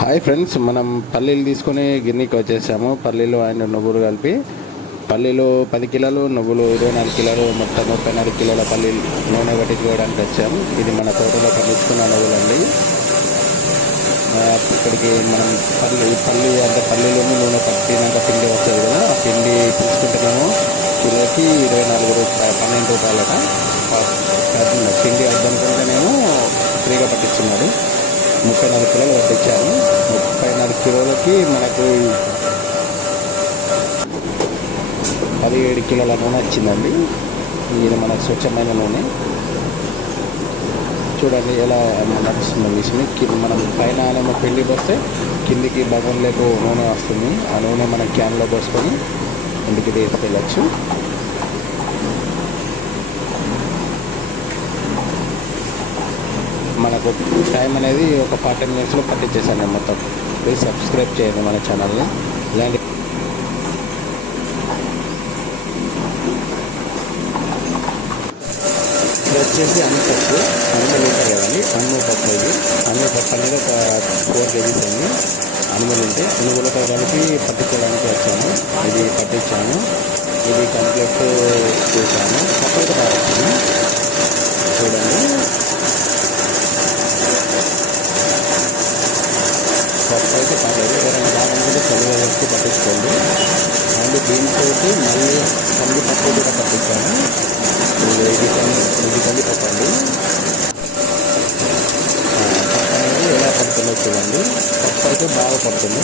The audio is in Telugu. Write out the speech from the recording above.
హాయ్ ఫ్రెండ్స్, మనం పల్లీలు తీసుకొని గిన్నెకి వచ్చేసాము. పల్లీలు అండ్ నువ్వులు కలిపి పల్లీలు 10 కిలోలు, నువ్వులు 24 కిలోలు, మొత్తం 34 కిలోల పల్లీలు నూనె పట్టించుకోవడానికి వచ్చాము. ఇది మన తోటలో పండించుకున్న నువ్వులండి. ఇక్కడికి మనం పల్లీలోని నూనె పట్టినాక పిండి వస్తుంది కదా, ఆ పిండి తీసుకుంటున్నాము. కిలోకి 24 రూపాయలు, 12 రూపాయలట. పిండి వద్దనుకుంటేనేమో ఫ్రీగా పట్టించున్నారు. 34 కిలోలు పట్టించాను. 34 కిలోలకి మనకు 17 కిలోల నూనె వచ్చిందండి. ఇది మనకు స్వచ్ఛమైన నూనె. చూడండి ఎలా నడుస్తుంది విషయం. మనం పైన ఏమో పిండి పోస్తే కిందికి బగన్లకు నూనె వస్తుంది. ఆ నూనె మనం క్యాన్లో పోసుకొని ఇంటికి తీసుకెళ్ళచ్చు. మనకు టైం అనేది ఒక 40 మినిట్స్లో పట్టించేసాను మొత్తం. ప్లీజ్ సబ్స్క్రైబ్ చేయండి మన ఛానల్ని. ఇలాంటి ఇది వచ్చేసి అన్నపప్పు, అనుములు ఉంటాయి కదండి, అనుపప్పు. ఇది అనుపప్పు అనేది ఒక 4 కేజీస్ అండి. అనుములు ఉంటే అనుములతో కలిపి పట్టించడానికి వచ్చాను. ఇది పట్టించాను. ఇది కంప్లీట్ చేశాను. పప్పులతో కావచ్చు. చూడండి, పప్పు అయితే పర్లేదు. ఎవరైనా కావాలంటే చదువు వేసి పట్టించుకోండి. అండ్ దీంతో మళ్ళీ కందిపప్పు కూడా పట్టించాను. ఇది కందిపప్పు అండి. పప్పు అనేది ఎలా పడుతుందో చూడండి. పప్పు అయితే బాగా పడుతుంది.